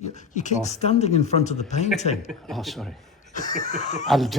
You keep standing in front of the painting. Oh, sorry. And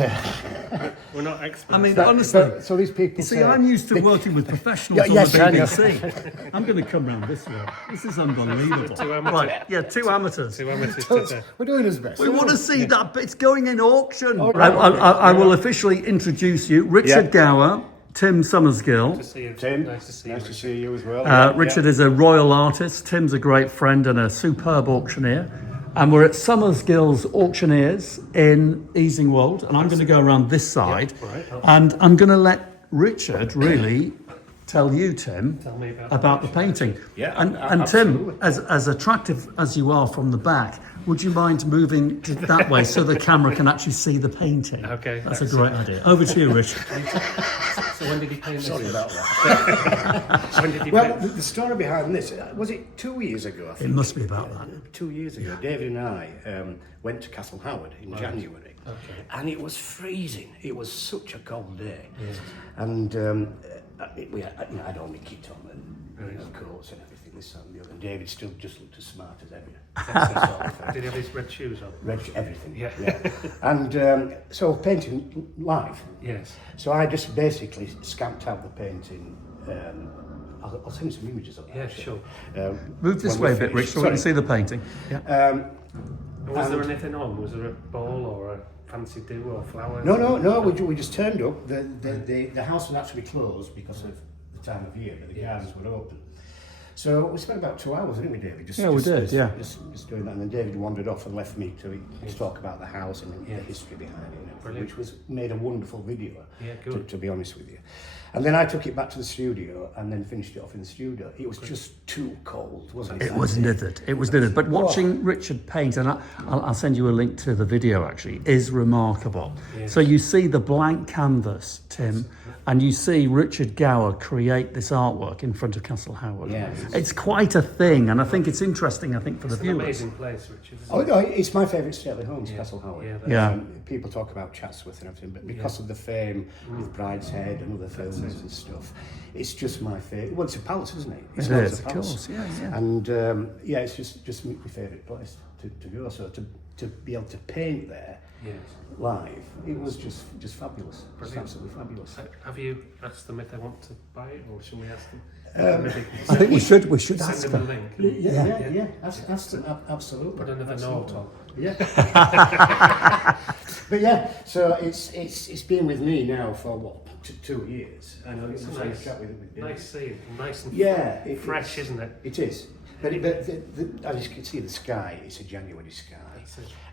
we're not experts. I mean, honestly. so these people See, say, I'm used to working with professionals on yes, the I know. BBC. I'm going to come round this way. This is unbelievable. Two amateurs. Right, yeah, two amateurs. Two amateurs So today. we're doing his best. We want to see that. It's going in auction. right. I will officially introduce you, Richard Gower, Tim Summersgill. To see you. Tim, Nice to see you. nice to see you as well. Richard is a royal artist. Tim's a great friend and a superb auctioneer. And we're at Summersgills Auctioneers in Easingwold. And I'm going to go around this side. Right. And I'm going to let Richard really tell you, Tim, Tell me about the painting. Yeah, And absolutely. Tim, as attractive as you are from the back, would you mind moving that way so the camera can actually see the painting? Okay, That's a great idea. Over to you, Richard. So when did he paint this? Sorry about that. When did he Well, paint? the story behind this, was it 2 years ago, I It think? must be about that. 2 years ago, David and I went to Castle Howard in January, and it was freezing. It was such a cold day, and I'd only kit on and coats and everything. This and the other. And David still just looked as smart as ever. That's the sort of thing. Did he have his red shoes on? Everything. Yeah. And so painting live. Yes. So I just basically scamped out the painting. I'll send you some images of that. Yeah, actually. sure. Move this When way we're a bit, finished. Rich, so we can see the painting. Yeah. Was there anything on? Was there a ball or a fancy do or flowers? No. We just turned up. The house was actually closed because of the time of year, but the gardens were open. So we spent about 2 hours, didn't we, David? We did. Just doing that, and then David wandered off and left me to talk about the house and the history behind it, and everything, Brilliant. which was made a wonderful video. Yeah, good. To be honest with you. And then I took it back to the studio and then finished it off in the studio. It was just too cold, wasn't it? It was nithered. It was nithered. But watching Richard paint, and I'll send you a link to the video actually, is remarkable. Yes. So you see the blank canvas, Tim, and you see Richard Gower create this artwork in front of Castle Howard. Yeah. It's quite a thing, and I think it's interesting, for the It's an viewers. amazing place, Richard. Oh, no, it's my favourite stately homes, Castle Howard. Yeah, Yeah. People talk about Chatsworth and everything, but because of the fame with Brideshead and other films and stuff, it's just my favourite. Well, it's a palace, isn't it? It's It not is, a of palace. course, yeah. And it's just my favourite place to go. So to be able to paint there Yes. live, it was just fabulous. It's Brilliant. absolutely fabulous. Have you asked them if they want to buy it, or should we ask them? I think we should Send ask them a them. link. Yeah. That's absolutely. Put another note on. Yeah. But yeah, so it's been with me now for what 2 years. I know It's it's a a nice, chat with it. nice scene, nice and fresh, isn't it? It is. But as you can see, the sky, it's a January sky.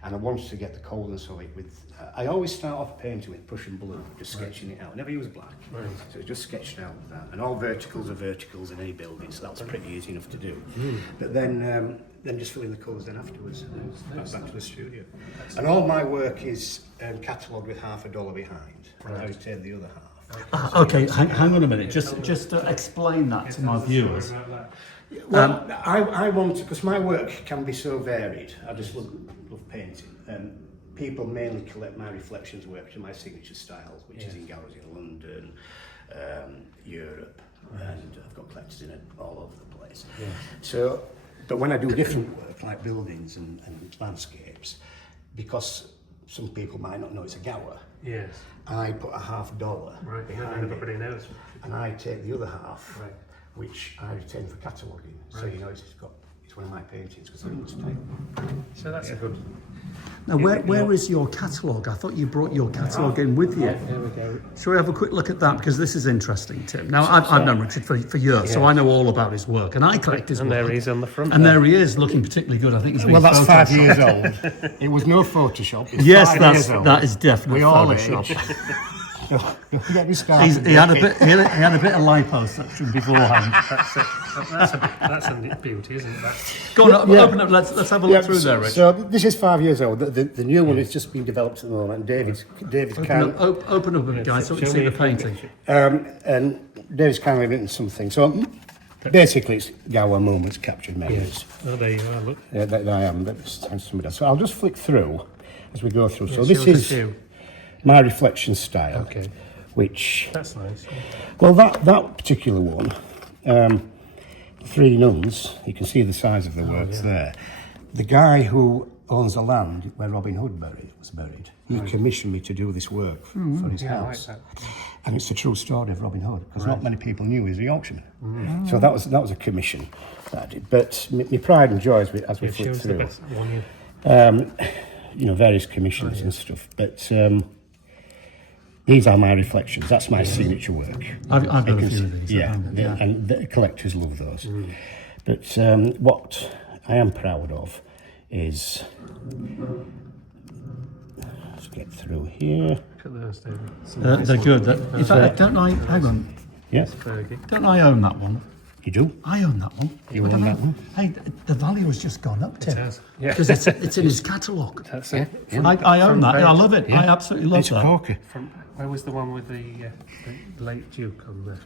And I wanted to get the coldness of it with... I always start off painting with Prussian blue, just sketching it out. I never use black. Right. So it's just sketched out with that. And all verticals are verticals in any building, so that's pretty easy enough to do. But then just fill in the colours then afterwards. Back to the studio. And all my work is catalogued with $50 behind. I retain the other half. Okay, hang on a minute. Just to explain that to my viewers. Well, I want to, because my work can be so varied. I just love painting. People mainly collect my reflections work to my signature styles, which is in galleries in London, Europe, and I've got collectors in it all over the place. Yeah. So, but when I do different work, like buildings and landscapes, because some people might not know it's a Gower, Yes. I put a $50 Right. behind Everybody it, knows. and I take the other half, Right. which I retain for cataloguing. So Right. you know it's one of my paintings because I think it's time. So that's a good. Now, where is your catalogue? I thought you brought your catalogue in with you. There we go. Shall we have a quick look at that? Because this is interesting, Tim. Now, I've known Richard for years, so I know all about his work, and I collect his And work. there he is on the front. And there he is, looking particularly good. I think he's been Well, that's 5 photoshopped. years old. It was no Photoshop. It's Yes, 5 years old. that is definitely We all Photoshop. age. Don't get me started. He had a bit of liposuction beforehand. That's a beauty, isn't that? Go on, open up. Let's have a look through there, Rich. So this is 5 years old. The new one has just been developed at the moment. David's kind Open up a bit, guys, so we can Show see me the painting. and David's kindly written something. So basically, it's Gower moments, captured memories. Oh, there you are. Look. Yeah, that I am. That's somebody else. So I'll just flick through as we go through. So Yes, this yours is you. my reflection style. Okay. Which, That's nice. well, that particular one, 3 nuns. You can see the size of the works there. the guy who owns the land where Robin Hood was buried, he commissioned me to do this work for his house. And it's a true story of Robin Hood, because not many people knew he was a Yorkshireman. So that was a commission that I did. But my pride and joy as we flipped through, various commissions and stuff. But these are my reflections. That's my signature work. I've got a few of these. Yeah, and the collectors love those. But what I am proud of is, let's get through here. Look at those, David. They're good. In fact, don't I? Hang on. Yes, Don't I own that one? you do. I own that one. You own that one? Hey, the value has just gone up, Tim. has. Yeah. Because it's in his catalogue. That's it. I own that. I love it. Yeah. I absolutely love It's a that. corker. From, where was the one with the late Duke on there?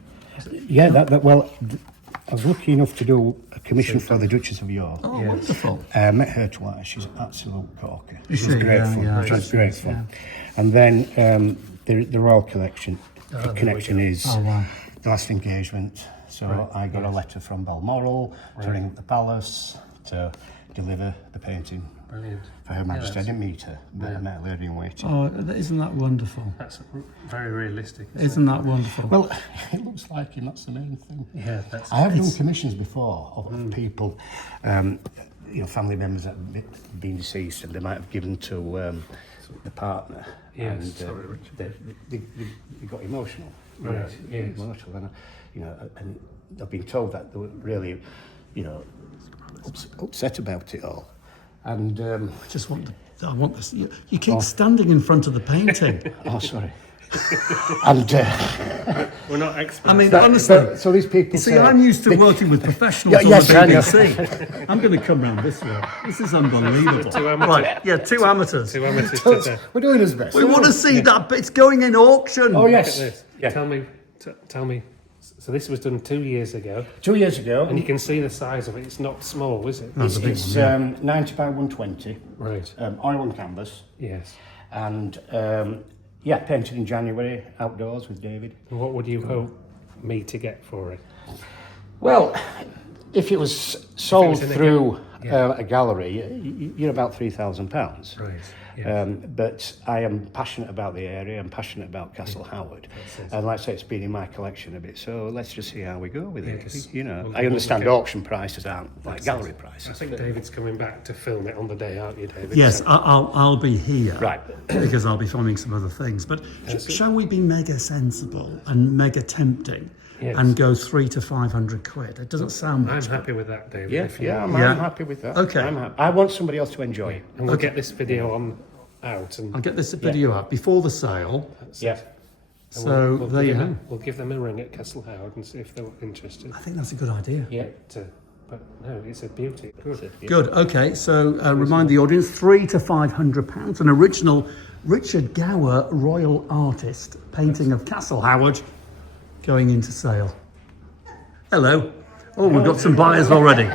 Yeah, I was lucky enough to do a commission for the Duchess of York. Oh, wonderful. I met her twice. She's an absolute corker. Is She's she? great Yeah, fun. yeah, She's she great is, fun. And then the Royal Connection is wow. the last engagement. So I got a letter from Balmoral to ring up the palace to deliver the painting Brilliant. for Her Majesty. I didn't meet her, but I met a lady in waiting. Oh, isn't that wonderful? That's very realistic. Isn't that wonderful? Well, it looks like him, that's the main thing. Yeah, that's. I have done commissions before of people, family members that have been deceased, and they might have given to the partner. Yes, And sorry, Richard. they got emotional. Right, yes. Emotional. And I've been told that they were really, upset about it all. And I want this. You keep standing in front of the painting. oh, sorry. And We're not experts. I mean, honestly. so these people. You see, I'm used to working with professionals on yes, the I know. BBC. I'm going to come round this way. This is unbelievable. Two amateurs. Right, yeah, two amateurs. Two amateurs today. We're doing his best. We want to see that, but it's going in auction. Oh, Look yes. at this. Yeah. Tell me. So this was done 2 years ago, 2 years ago. and you can see the size of it. It's not small, is it? It's 90 by 120, Right. oil and canvas, Yes. and painted in January, outdoors with David. And what would you hope me to get for it? Well, if it was sold in a through yeah. a gallery, you're about £3,000. Right. Yes. But I am passionate about the area. I'm passionate about Castle Howard, and like I say, it's been in my collection a bit. So let's just see how we go with it. just- I understand auction prices aren't like gallery prices. I think David's coming back to film it on the day, aren't you, David? Yes, So- I'll be here. Right. Because I'll be filming some other things. But shall we be mega sensible and mega tempting Yes. and go 300 to 500 quid? It doesn't sound I'm much. happy with that, David. Yeah, if you- I'm Yeah. happy with that. Okay. I'm happy. I want somebody else to enjoy it. And we'll get this video out and I'll get this video out before the sale. Yeah. So we'll there you give go. them, we'll give them a ring at Castle Howard and see if they're interested. I think that's a good idea. Yeah. But no, it's a beauty. Good. Good. Okay. So remind the audience: £300 to £500. An original Richard Gower Royal Artist painting of Castle Howard going into sale. Hello. Oh, we've got some buyers already.